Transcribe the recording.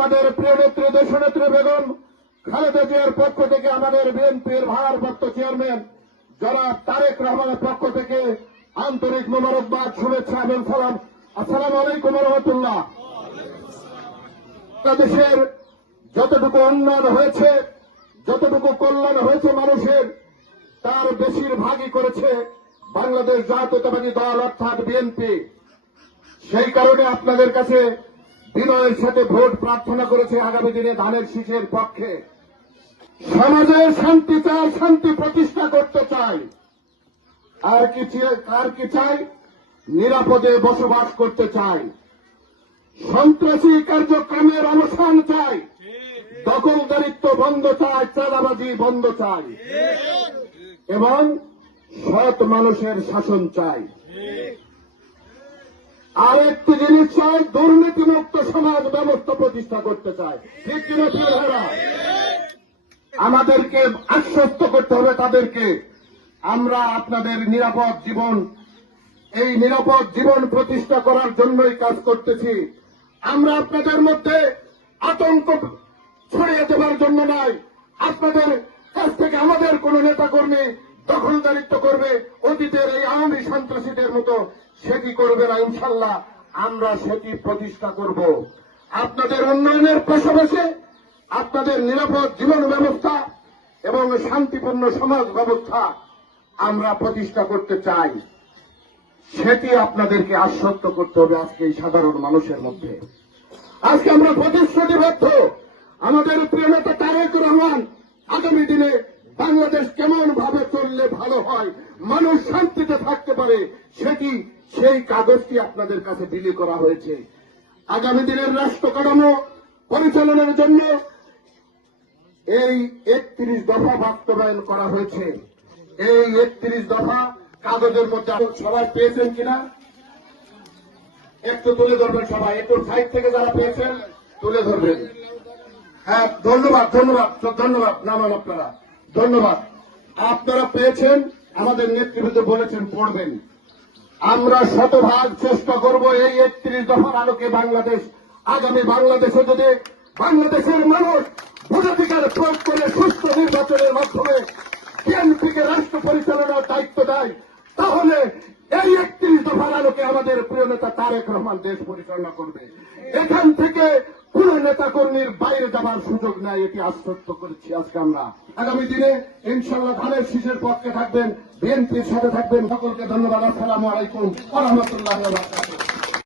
আমাদের প্রিয় নেত্রী দেশনেত্রী বেগম খালেদা জিয়ার পক্ষ থেকে আমাদের বিএনপির ভারপ্রাপ্ত চেয়ারম্যান জনাব তারেক রহমানের পক্ষ থেকে আন্তরিক মোবারকবাদ, শুভেচ্ছা এবং সালাম। আসসালামু আলাইকুম রহমতুল্লাহ। দেশের যতটুকু উন্নয়ন হয়েছে, যতটুকু কল্যাণ হয়েছে মানুষের, তার বেশিরভাগই করেছে বাংলাদেশ জাতীয়তাবাদী দল অর্থাৎ বিএনপি। সেই কারণে আপনাদের কাছে বিনয়ের সাথে ভোট প্রার্থনা করেছে আগামী দিনে ধানের শীষের পক্ষে। সমাজে শান্তি চাই, শান্তি প্রতিষ্ঠা করতে চাই। আর কি চাই? নিরাপদে বসবাস করতে চাই। সন্ত্রাসী কার্যক্রমের অবসান চাই, দখলদারিত্ব বন্ধ চাই, চাঁদাবাজি বন্ধ চাই এবং সৎ মানুষের শাসন চাই। আর একটি জিনিস চাই, দুর্নীতিমুক্ত সমাজ ব্যবস্থা প্রতিষ্ঠা করতে চাই। ঠিক কিনা ছেলেরা? আমাদেরকে আশ্বস্ত করতে হবে তাদেরকে, আমরা আপনাদের নিরাপদ জীবন, এই নিরাপদ জীবন প্রতিষ্ঠা করার জন্যই কাজ করতেছি। আমরা আপনাদের মধ্যে আতঙ্ক ছড়িয়ে দেওয়ার জন্য নয়। আপনাদের কাছ থেকে আমাদের কোন নেতাকর্মী দখলদারিত্ব করবে, অতীতের এই আওয়ামী সন্ত্রাসীদের মতো সেটি করবে না। ইনশাল্লাহ আমরা সেটি প্রতিষ্ঠা করব। আপনাদের উন্নয়নের পাশাপাশি আপনাদের নিরাপদ জীবন ব্যবস্থা এবং শান্তিপূর্ণ সমাজ ব্যবস্থা আমরা প্রতিষ্ঠা করতে চাই। সেটি আপনাদেরকে আশ্বস্ত করতে হবে আজকে এই সাধারণ মানুষের মধ্যে। আজকে আমরা প্রতিশ্রুতিবদ্ধ। আমাদের প্রিয় নেতা তারেক রহমান আগামী দিনে বাংলাদেশ কেমন ভাবে চললে ভালো হয়, মানুষ শান্তিতে থাকতে পারে, সেই কাগজটি আপনাদের কাছে বিলি করা হয়েছে। আগামী দিনের রাষ্ট্র কাঠামো পরিচালনার জন্য এই 31 দফা বাস্তবায়ন করা হয়েছে। এই 31 দফা কাগজের মধ্যে সবাই পেয়েছেন কিনা একটু তুলে ধরবেন। সবাই একটু সাইড থেকে যারা পেয়েছেন তুলে ধরবেন। হ্যাঁ, ধন্যবাদ ধন্যবাদ ধন্যবাদ। নামান আপনারা, ধন্যবাদ। আপনারা পেয়েছেন, আমাদের নেতৃবৃন্দ বলেছেন পড়বেন। আমরা শতভাগ চেষ্টা করব এই 31 দফার আলোকে বাংলাদেশ, আগামী বাংলাদেশে যদি বাংলাদেশের মানুষ ভোটাধিকার প্রয়োগ করে সুস্থ নির্বাচনের মাধ্যমে বিএনপিকে রাষ্ট্র পরিচালনার দায়িত্ব দেয়, তাহলে এই 31 দফার আলোকে আমাদের প্রিয় নেতা তারেক রহমান দেশ পরিচালনা করবে। এখান থেকে কোন নেতা কর্মীর বাইরে যাবার সুযোগ নাই, এটি আশ্বস্ত করেছি আজকে আমরা। আগামী দিনে ইনশাল্লাহ ধানের শীষের পক্ষে থাকবেন, বিএনপির সাথে থাকবেন। সকলকে ধন্যবাদ। আসসালামু আলাইকুম ওয়া রাহমাতুল্লাহি ওয়া বারাকাতুহু।